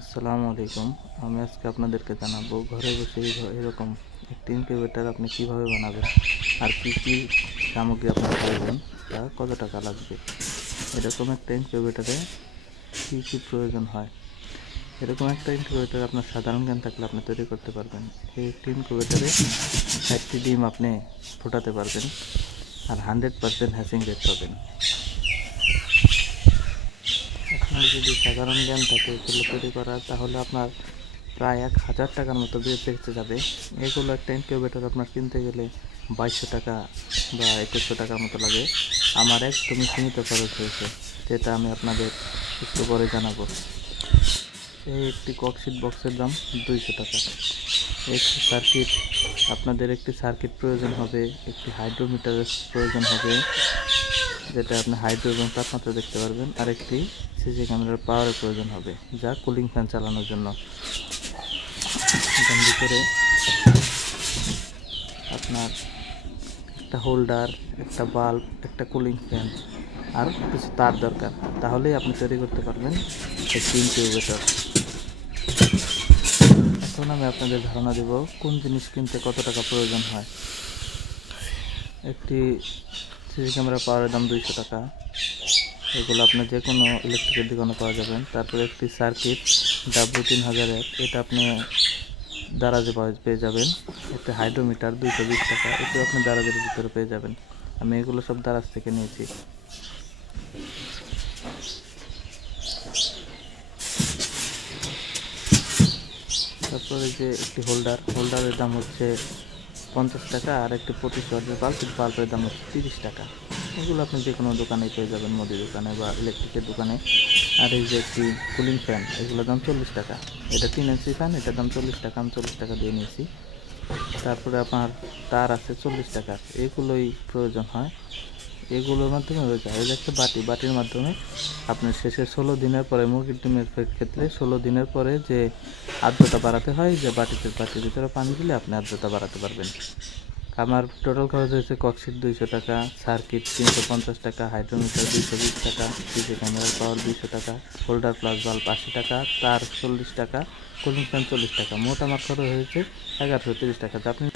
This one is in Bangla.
আসসালামু আলাইকুম। আমি আজকে আপনাদেরকে জানাব ঘরে বসে এরকম একটি ইনকিউবেটার আপনি কীভাবে বানাবেন আর কি কি সামগ্রী আপনার প্রয়োজন, তা কত টাকা লাগবে? এরকম একটা ইনকিউবেটারে কী কী প্রয়োজন হয়? এরকম একটা ইনকিউবেটার আপনার সাধারণ জ্ঞান থাকলে আপনি তৈরি করতে পারবেন। এই একটি ইনকিউবেটারে একটি ডিম আপনি ফোটাতে পারবেন আর হান্ড্রেড পার্সেন্ট হ্যাসিং রেট পাবেন। আপনার যদি সাধারণ জ্ঞান থাকে, এগুলো তৈরি করার তাহলে আপনার প্রায় এক হাজার টাকার মতো বেঁচে যাবে। এগুলো একটা ইনকিউবেটর আপনার কিনতে গেলে বাইশশো টাকা বা একুশশো টাকার মতো লাগে। আমার একদমই সীমিত খরচ হয়েছে, যেটা আমি আপনাদের একটু পরে জানাব। এই একটি ককশিট বক্সের দাম দুইশো টাকা। একটি সার্কিট আপনাদের একটি সার্কিট প্রয়োজন হবে, একটি হাইড্রোমিটারের প্রয়োজন হবে। যেটা আপনি হাইড্রো এবং তাপমাত্রা দেখতে পারবেন। আর একটি সিসি ক্যামেরার পাওয়ারের প্রয়োজন হবে, যা কুলিং ফ্যান চালানোর জন্য। ভিতরে আপনার একটা হোল্ডার, একটা বাল্ব, একটা কুলিং ফ্যান, আর কিছু তার দরকার। তাহলেই আপনি তৈরি করতে পারবেন একটি ইনকিউবেটর এখন আমি আপনাদের ধারণা দেব, কোন জিনিস কিনতে কত টাকা প্রয়োজন হয়? একটি সিসি ক্যামেরা পাওয়ারের দাম দুইশো টাকা, এগুলো আপনার যে কোনো ইলেকট্রিকের দোকানে পাওয়া যাবেন। তারপরে একটি সার্কিট ডাব্লিউ তিন হাজার এক, এটা আপনি দারাজে পাওয়া- পেয়ে যাবেন। একটা হাইড্রোমিটার দুইশো বিশ টাকা এটি আপনি দারাজের ভিতরে পেয়ে যাবেন। আমি এগুলো সব দারাজ থেকে নিয়েছি। তারপরে যে একটি হোল্ডার হোল্ডারের দাম হচ্ছে পঞ্চাশ টাকা আর একটি পঁচিশ ওয়াটের বাল্ব বাল্বের দাম হচ্ছে তিরিশ টাকা। এগুলো আপনি যে কোনো দোকানে পেয়ে যাবেন, মুদি দোকানে বা ইলেকট্রিকের দোকানে। আর এই যে একটি কুলিং ফ্যান এগুলোর দাম চল্লিশ টাকা। এটা তিন ইঞ্চি ফ্যান এটার দাম চল্লিশ টাকা, আমি চল্লিশ টাকা দিয়ে নিয়েছি। তারপরে আপনার তার আছে চল্লিশ টাকা। এগুলোই প্রয়োজন হয়। এগুলোর মাধ্যমে হয়ে যায়। যে একটা বাটি। বাটির মাধ্যমে আপনার শেষে ষোলো দিনের পরে মুরগির ডিমের ক্ষেত্রে ষোলো দিনের পরে যে আর্দ্রতা বাড়াতে হয়, যে বাটিতে, বাটির ভিতরে পানি দিলে আপনি আর্দ্রতা বাড়াতে পারবেন। আমার টোটাল খরচ হয়েছে ককশিট দুইশো টাকা, সার্কিট তিনশো পঞ্চাশ টাকা, হাইড্রোমিটার দুইশো বিশ টাকা সিসি ক্যামেরার পাওয়ার দুইশো টাকা, হোল্ডার প্লাস বাল্ব আশি টাকা, তার চল্লিশ টাকা, কুলিং ফ্যান চল্লিশ টাকা। মোট আমার খরচ হয়েছে এগারোশো তিরিশ টাকা। আপনি